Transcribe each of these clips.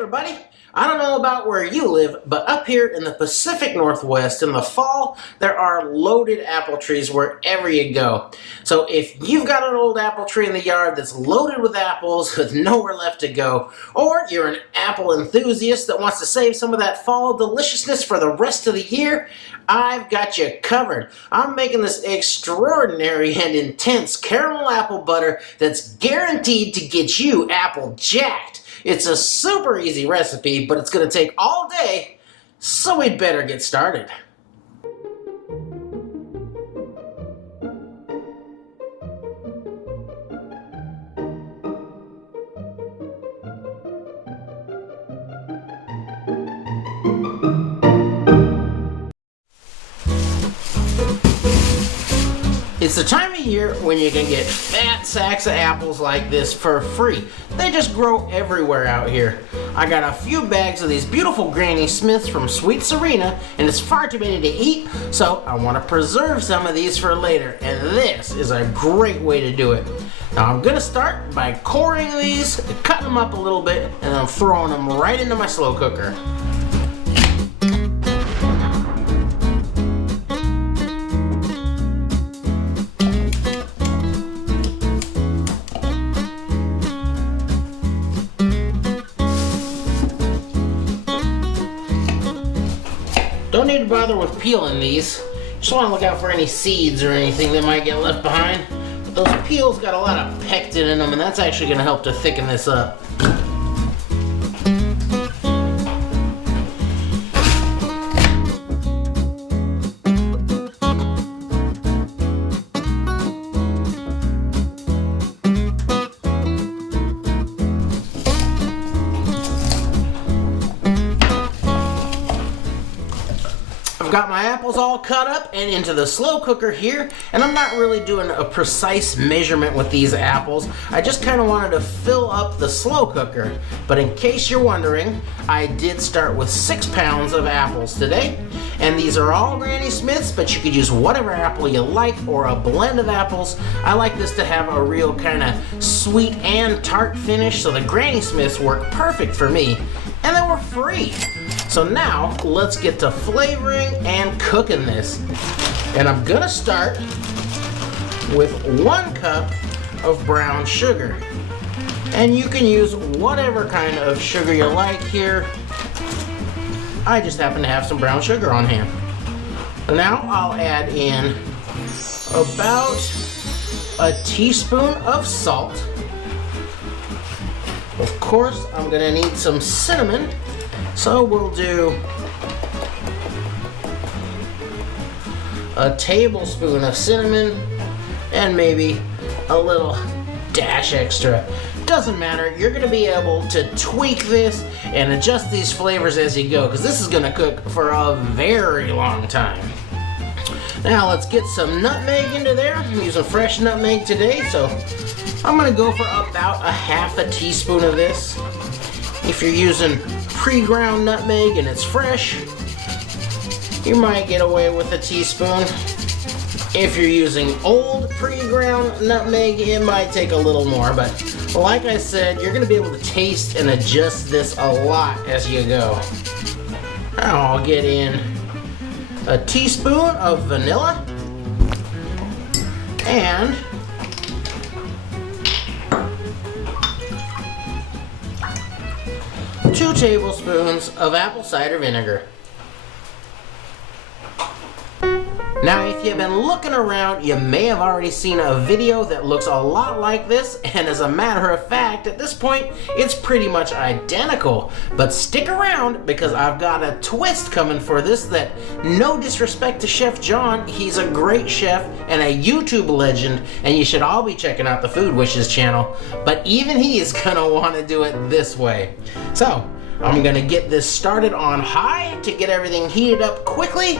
everybody. I don't know about where you live, but up here in the Pacific Northwest in the fall, there are loaded apple trees wherever you go. So if you've got an old apple tree in the yard that's loaded with apples with nowhere left to go, or you're an apple enthusiast that wants to save some of that fall deliciousness for the rest of the year, I've got you covered. I'm making this extraordinary and intense caramel apple butter that's guaranteed to get you apple jacked. It's a super easy recipe, but it's going to take all day, so we'd better get started. It's the time of year when you can get fat sacks of apples like this for free. They just grow everywhere out here. I got a few bags of these beautiful Granny Smiths from Sweet Serena, and it's far too many to eat, so I want to preserve some of these for later, and this is a great way to do it. Now I'm going to start by coring these, cutting them up a little bit, and then throwing them right into my slow cooker. Don't need to bother with peeling these. Just want to look out for any seeds or anything that might get left behind. But those peels got a lot of pectin in them, and that's actually going to help to thicken this up. I've got my apples all cut up and into the slow cooker here, and I'm not really doing a precise measurement with these apples. I just kind of wanted to fill up the slow cooker. But in case you're wondering, I did start with 6 pounds of apples today, and these are all Granny Smiths, but you could use whatever apple you like or a blend of apples. I like this to have a real kind of sweet and tart finish, so the Granny Smiths work perfect for me, and they were free. So now, let's get to flavoring and cooking this. And I'm gonna start with 1 cup of brown sugar. And you can use whatever kind of sugar you like here. I just happen to have some brown sugar on hand. Now I'll add in about a teaspoon of salt. Of course, I'm gonna need some cinnamon. So we'll do a tablespoon of cinnamon and maybe a little dash extra. Doesn't matter, you're gonna be able to tweak this and adjust these flavors as you go, because this is gonna cook for a very long time. Now let's get some nutmeg into there. I'm using fresh nutmeg today, so I'm gonna go for about a half a teaspoon of this. If you're using pre-ground nutmeg and it's fresh, you might get away with a teaspoon. If you're using old pre-ground nutmeg, it might take a little more, but like I said, you're gonna be able to taste and adjust this a lot as you go. Now I'll get in a teaspoon of vanilla and two tablespoons of apple cider vinegar. Now, if you've been looking around, you may have already seen a video that looks a lot like this, and as a matter of fact, at this point, it's pretty much identical. But stick around, because I've got a twist coming for this that, no disrespect to Chef John, he's a great chef and a YouTube legend, and you should all be checking out the Food Wishes channel, but even he is gonna want to do it this way. So, I'm gonna get this started on high to get everything heated up quickly,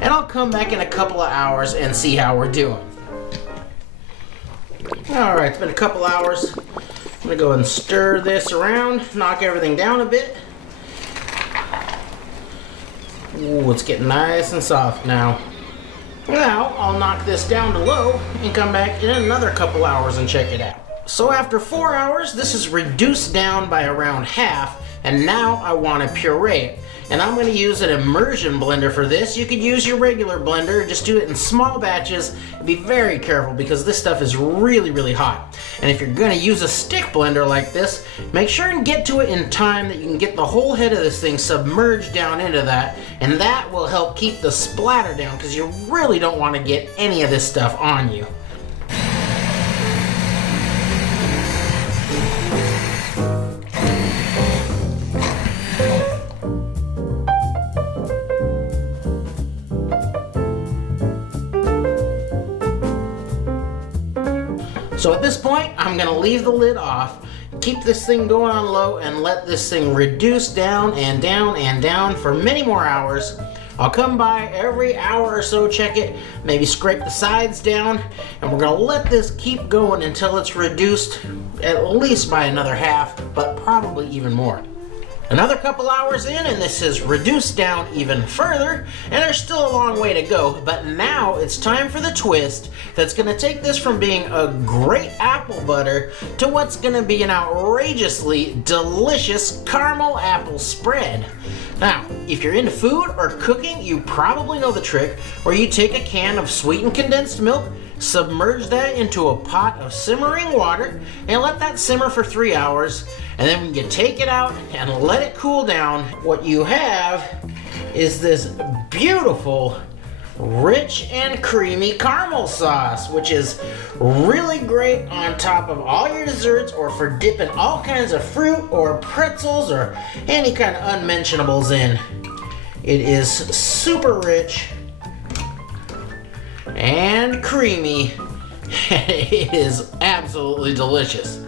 and I'll come back in a couple of hours and see how we're doing. Alright, it's been a couple hours. I'm gonna go ahead and stir this around, knock everything down a bit. Ooh, it's getting nice and soft now. Now, I'll knock this down to low and come back in another couple hours and check it out. So after 4 hours, this is reduced down by around half, and now I want to puree it. And I'm going to use an immersion blender for this. You could use your regular blender, just do it in small batches. Be very careful because this stuff is really, really hot. And if you're going to use a stick blender like this, make sure and get to it in time that you can get the whole head of this thing submerged down into that, and that will help keep the splatter down because you really don't want to get any of this stuff on you. So at this point, I'm gonna leave the lid off, keep this thing going on low, and let this thing reduce down and down and down for many more hours. I'll come by every hour or so, check it, maybe scrape the sides down, and we're gonna let this keep going until it's reduced at least by another half, but probably even more. Another couple hours in and this is reduced down even further, and there's still a long way to go, but now it's time for the twist that's gonna take this from being a great apple butter to what's gonna be an outrageously delicious caramel apple spread. Now, if you're into food or cooking, you probably know the trick where you take a can of sweetened condensed milk, submerge that into a pot of simmering water, and let that simmer for 3 hours. And then when you take it out and let it cool down, what you have is this beautiful, rich and creamy caramel sauce, which is really great on top of all your desserts or for dipping all kinds of fruit or pretzels or any kind of unmentionables in. It is super rich and creamy. It is absolutely delicious.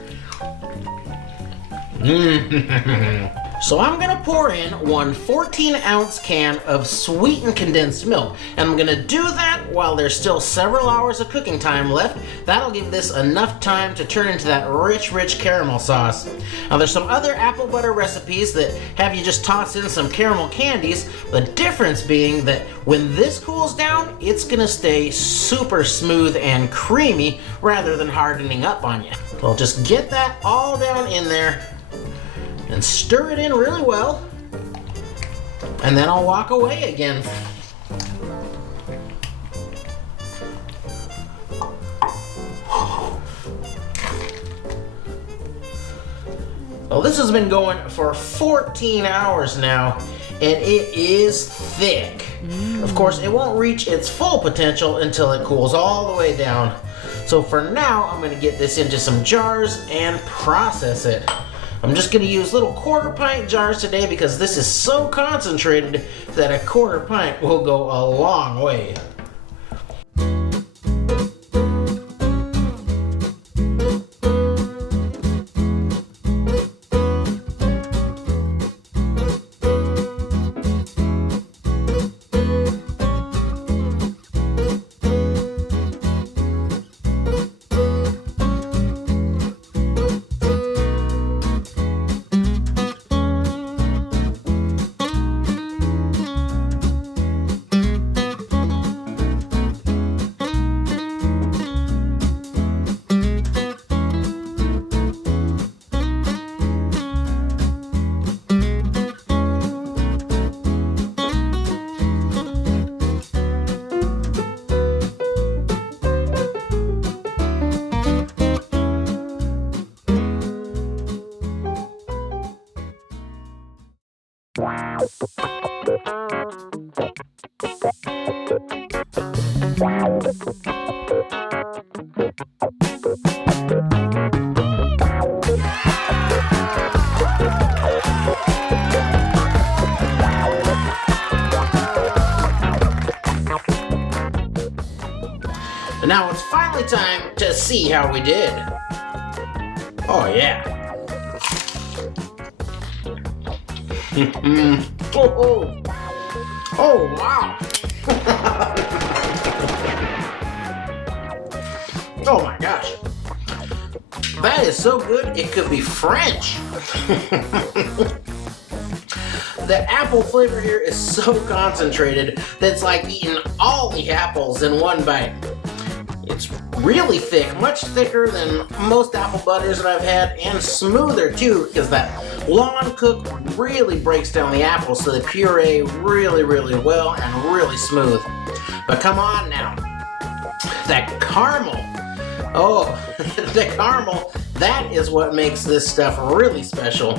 So I'm gonna pour in one 14-ounce can of sweetened condensed milk, and I'm gonna do that while there's still several hours of cooking time left. That'll give this enough time to turn into that rich, rich caramel sauce. Now there's some other apple butter recipes that have you just toss in some caramel candies, the difference being that when this cools down, it's gonna stay super smooth and creamy rather than hardening up on you. So I'll just get that all down in there and stir it in really well, and then I'll walk away again. Well, this has been going for 14 hours now, and it is thick. Of course, it won't reach its full potential until it cools all the way down. So for now, I'm gonna get this into some jars and process it. I'm just gonna use little 1/4 pint jars today because this is so concentrated that a 1/4 pint will go a long way. And now it's finally time to see how we did. Oh yeah. Oh wow. Oh my gosh. That is so good it could be French. The apple flavor here is so concentrated that it's like eating all the apples in one bite. It's really thick, much thicker than most apple butters that I've had, and smoother too, because that lawn cook really breaks down the apples, so they puree really, really well and really smooth. But come on now, that caramel, oh, the caramel, that is what makes this stuff really special.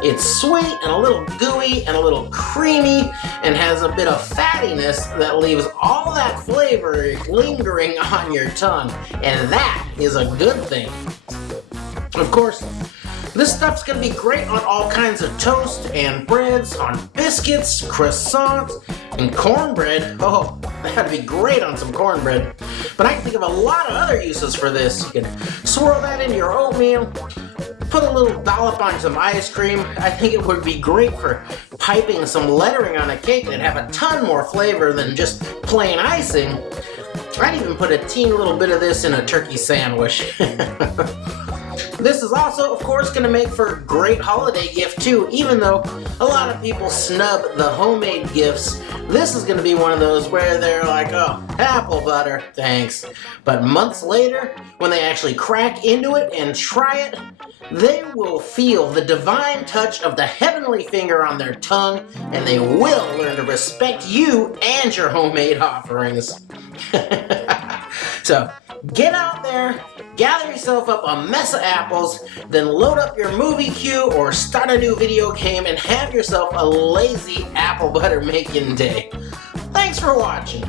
It's sweet and a little gooey and a little creamy and has a bit of fattiness that leaves all that flavor lingering on your tongue, and that is a good thing. Of course, this stuff's gonna be great on all kinds of toast and breads, on biscuits, croissants, and cornbread. Oh, that'd be great on some cornbread. But I can think of a lot of other uses for this. You can swirl that into your oatmeal, put a little dollop on some ice cream. I think it would be great for piping some lettering on a cake that'd have a ton more flavor than just plain icing. I'd even put a teeny little bit of this in a turkey sandwich. This is also, of course, going to make for a great holiday gift too. Even though a lot of people snub the homemade gifts, this is going to be one of those where they're like, oh, apple butter, thanks. But months later, when they actually crack into it and try it, they will feel the divine touch of the heavenly finger on their tongue, and they will learn to respect you and your homemade offerings. So, get out there, gather yourself up a mess of apples, then load up your movie queue or start a new video game and have yourself a lazy apple butter making day. Thanks for watching.